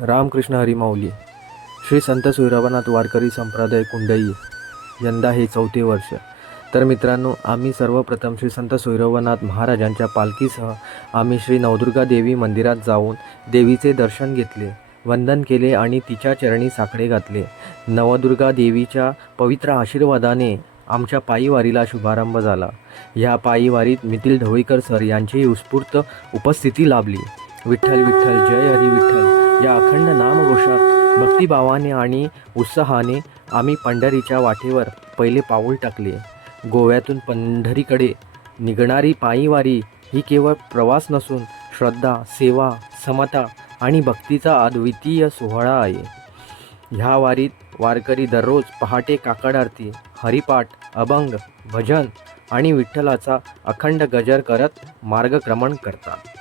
रामकृष्ण हरी माऊली. श्री संत सोयराबानाथ वारकरी संप्रदाय कुंडई. यंदा हे 4थे वर्ष. तर मित्रांनो, आम्ही सर्वप्रथम श्री संत सोयराबानाथ महाराजांच्या पालखीसह आम्ही श्री नवदुर्गा देवी मंदिरात जाऊन देवीचे दर्शन घेतले, वंदन केले आणि तिच्या चरणी साकडे घातले. नवदुर्गा देवीच्या पवित्र आशीर्वादाने आमच्या पायी वारीला शुभारंभ झाला. ह्या पायी वारीत मिथिल ढवळीकर सर यांची उत्स्फूर्त उपस्थिती लाभली. विठ्ठल विठ्ठल जय हरी विठ्ठल या अखंड नामघोषात भक्तिभावाने आणि उत्साहाने आम्ही पंढरीच्या वाटेवर पहिले पाऊल टाकले. गोव्यातून पंढरीकडे निघणारी पायीवारी ही केवळ प्रवास नसून श्रद्धा, सेवा, समता आणि भक्तीचा अद्वितीय सोहळा आहे. ह्या वारीत वारकरी दररोज पहाटे काकड आरती, हरिपाठ, अभंग, भजन आणि विठ्ठलाचा अखंड गजर करत मार्गक्रमण करतात.